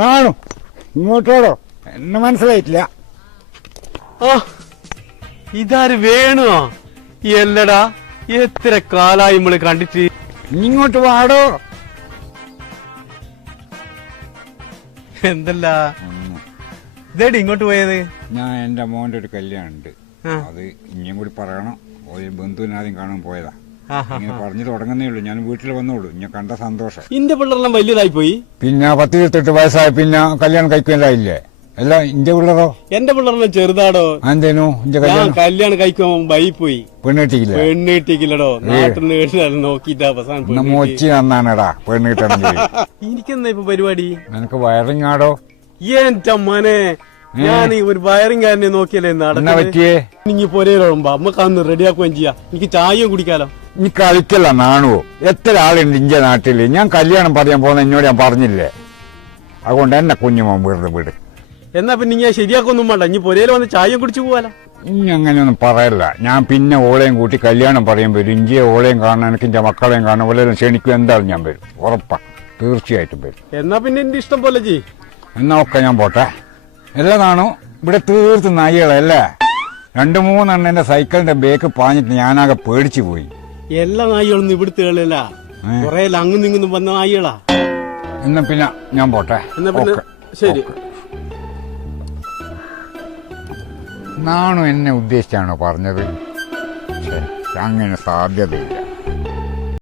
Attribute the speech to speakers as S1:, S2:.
S1: നാണു. ഇങ്ങോട്ടോടോ. എന്നെ മനസ്സിലായിട്ടില്ല.
S2: ഓ ഇതാര് വേണോ? എല്ലടാ എത്ര കാലായി നമ്മൾ കണ്ടിട്ട്?
S1: ഇങ്ങോട്ട് വാടോ.
S2: എന്തല്ല? ഇതേടി ഇങ്ങോട്ട് പോയത്?
S1: ഞാൻ എന്റെ മോന്റെ ഒരു കല്യാണം ഉണ്ട് അത് ഇനിയും കൂടി പറയണം. ഒരു ബന്ധുവിനാദ്യം കാണാൻ പോയതാ. ഇങ്ങനെ പറഞ്ഞു തുടങ്ങുന്നേ ഉള്ളൂ. ഞാൻ വീട്ടിൽ വന്നോളൂ. ഞാൻ കണ്ട സന്തോഷം.
S2: ഇന്റെ പിള്ളേരെല്ലാം വലിയതായി പോയി
S1: പിന്നെ പത്തിരുപത്തെട്ട് വയസ്സായി പിന്നെ കല്യാണം കഴിക്കില്ലായില്ലേ അല്ല ഇന്റെ പിള്ളേരോ?
S2: എന്റെ പിള്ളേരെല്ലാം ചെറുതാടോ?
S1: എന്തേനു ഇന്റെ കല്യാണം?
S2: കല്യാണം കഴിക്കുമ്പോ ബൈ പോയി
S1: പെണ്ണിട്ടിക്കില്ല?
S2: പെണ്ണിട്ടിക്കില്ലടോ. നാട്ടിൽ നിന്ന് നോക്കിട്ട് അവസാനം.
S1: മൊച്ചി നന്നാണടാ പെണ്ണ്
S2: എനിക്കെന്താ ഇപ്പൊ പരിപാടി?
S1: നിനക്ക് വയറിങ്ങാടോ? ആടോ
S2: എന്റെ മോനെ ഞാൻ ഈ ഒരു നോക്കിയല്ലേ നടക്കുന്നത്
S1: പറ്റിയേ?
S2: ഇനി പോരേലുമ്പോ നമുക്ക് അന്ന് റെഡിയാക്കുകയും ചെയ്യാം. എനിക്ക് ചായയും കുടിക്കാലോ.
S1: നീ കളിക്കല്ല നാണുവോ? എത്ര ആളുണ്ട് ഇന്ത്യ നാട്ടിൽ? ഞാൻ കല്യാണം പറയാൻ പോകുന്ന എന്നോട് ഞാൻ പറഞ്ഞില്ലേ? അതുകൊണ്ട് എന്നെ കുഞ്ഞുമോൻ വീട് വീട്.
S2: എന്നാ പിന്നെ ഞാൻ ശരിയാക്കൊന്നും വേണ്ട. ഇനി പൊരയിൽ വന്ന് ചായയും കുടിച്ചു പോവാലോ.
S1: ഇനി അങ്ങനെയൊന്നും പറയല്ല. ഞാൻ പിന്നെ ഓളെയും കൂട്ടി കല്യാണം പറയാൻ വരും. ഇഞ്ചിയെ ഓളെയും കാണാൻ എനിക്ക് എന്റെ മക്കളെയും കാണാൻ ഓളെയും ക്ഷണിക്കും എന്തായാലും ഞാൻ വരും. ഉറപ്പാ. തീർച്ചയായിട്ടും വരും.
S2: എന്നാ പിന്നെ എന്റെ ഇഷ്ടം പോലെ ജി
S1: എന്നാ ഒക്കെ ഞാൻ പോട്ടെ. എല്ലാതാണോ ഇവിടെ തീർത്ത് നായികളല്ലേ? രണ്ടു മൂന്നെണ്ണം എന്റെ സൈക്കിളിന്റെ ബേക്ക് പാഞ്ഞിട്ട് ഞാനാകെ പേടിച്ചു പോയി.
S2: എല്ലാ നായികളൊന്നും ഇവിടുത്തെ. കൊറേ അങ്ങും ഇങ്ങും വന്ന നായികളാ.
S1: എന്നാ പിന്നെ ഞാൻ പോട്ടെ.
S2: എന്നാ പിന്നെ ശരി.
S1: നാണു എന്നെ ഉദ്ദേശിച്ചാണോ പറഞ്ഞത്? അങ്ങനെ സാധ്യതയില്ല.